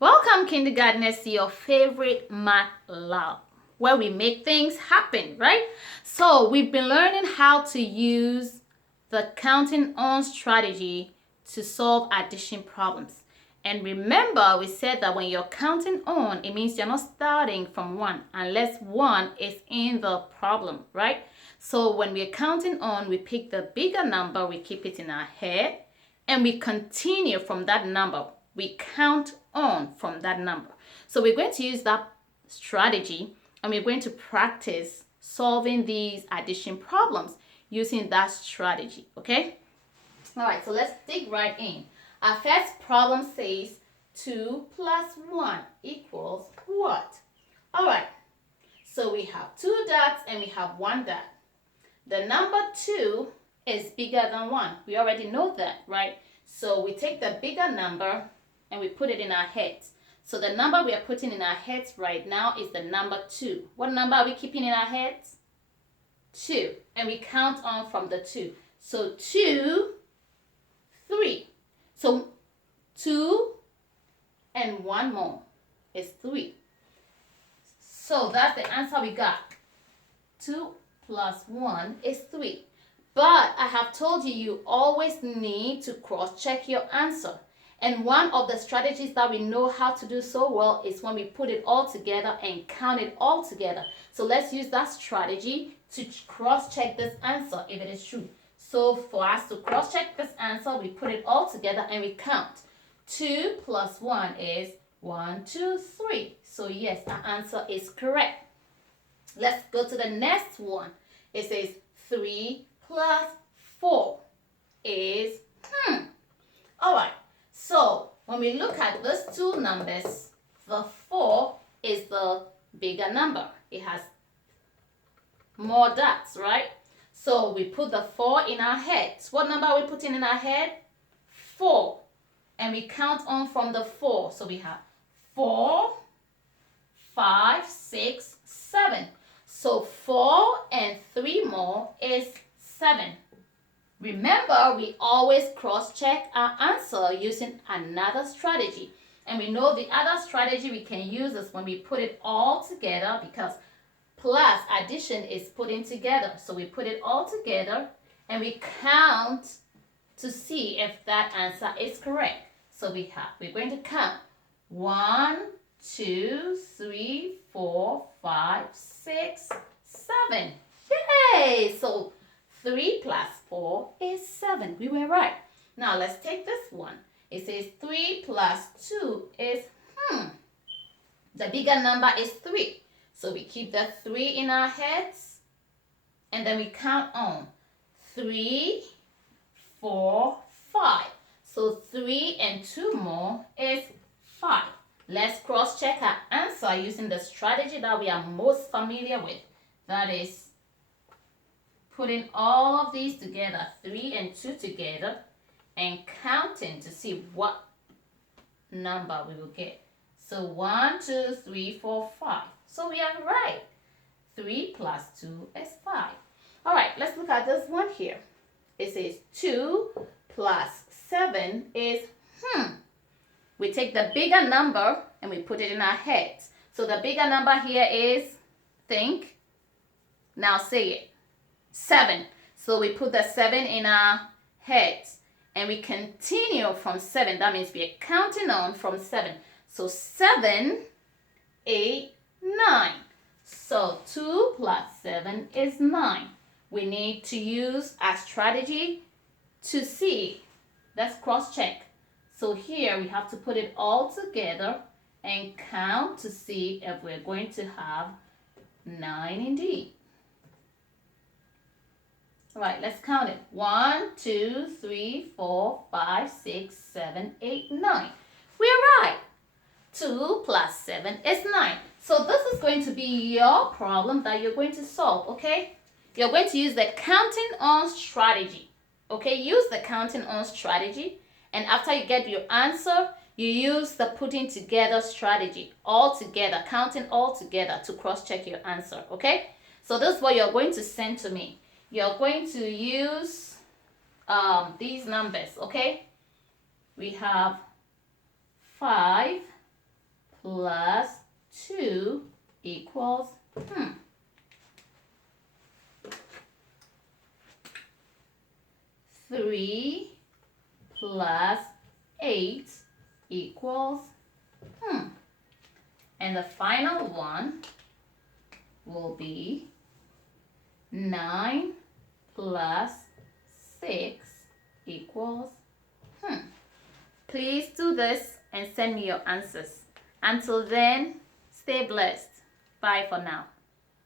Welcome, kindergartners, to your favorite math lab, where we make things happen, right? So we've been learning how to use the counting on strategy to solve addition problems. And remember, we said that when you're counting on, it means you're not starting from 1 unless 1 is in the problem, right? So when we're counting on, we pick the bigger number, we keep it in our head, and we continue from that number. We count on from that number. So we're going to use that strategy and we're going to practice solving these addition problems using that strategy, okay? All right, so let's dig right in. Our first problem says 2 plus 1 equals what? All right, so we have 2 dots and we have 1 dot. The number 2 is bigger than 1. We already know that, right? So we take the bigger number and we put it in our heads. So the number we are putting in our heads right now is the number 2. What number are we keeping in our heads? 2. And we count on from the 2. So 2, 3. So 2 and 1 more is 3. So that's the answer we got. 2 plus 1 is 3. But I have told you, you always need to cross-check your answer. And one of the strategies that we know how to do so well is when we put it all together and count it all together. So let's use that strategy to cross-check this answer if it is true. So for us to cross-check this answer, we put it all together and we count. 2 plus 1 is 1, 2, 3. So yes, our answer is correct. Let's go to the next one. It says 3 plus 4 is, all right. So when we look at those two numbers, the 4 is the bigger number. It has more dots, right? So we put the 4 in our heads. What number are we putting in our head? 4. And we count on from the 4. So we have 4, 5, 6, 7. So 4 and 3 more is 7. Remember, we always cross-check our answer using another strategy. And we know the other strategy we can use is when we put it all together, because plus addition is putting together. So we put it all together and we count to see if that answer is correct. So we're going to count 1, 2, 3, 4, 5, 6, 7. Yay! So 3 plus 4 is 7. We were right. Now let's take this one. It says 3 plus 2 is, the bigger number is 3. So we keep the 3 in our heads and then we count on 3, 4, 5. So 3 and 2 more is 5. Let's cross-check our answer using the strategy that we are most familiar with. That is putting all of these together, 3 and 2 together, and counting to see what number we will get. So 1, 2, 3, 4, 5. So we are right. 3 plus 2 is 5. All right, let's look at this one here. It says 2 plus 7 is, we take the bigger number and we put it in our heads. So the bigger number here is, think, now say it, 7. So we put the 7 in our heads and we continue from 7. That means we are counting on from 7. So 7, 8, 9. So 2 plus 7 is 9. We need to use our strategy to see. Let's cross-check. So here we have to put it all together and count to see if we're going to have 9 indeed. All right, let's count it. 1, 2, 3, 4, 5, 6, 7, 8, 9. We're right. 2 plus 7 is 9. So this is going to be your problem that you're going to solve, okay? You're going to use the counting on strategy, okay? Use the counting on strategy. And after you get your answer, you use the putting together strategy all together, counting all together to cross-check your answer, okay? So this is what you're going to send to me. You're going to use these numbers, okay? We have 5, 2 equals 3 plus 8 equals and the final one will be 9 plus 6 equals Please do this and send me your answers. Until then, stay blessed. Bye for now.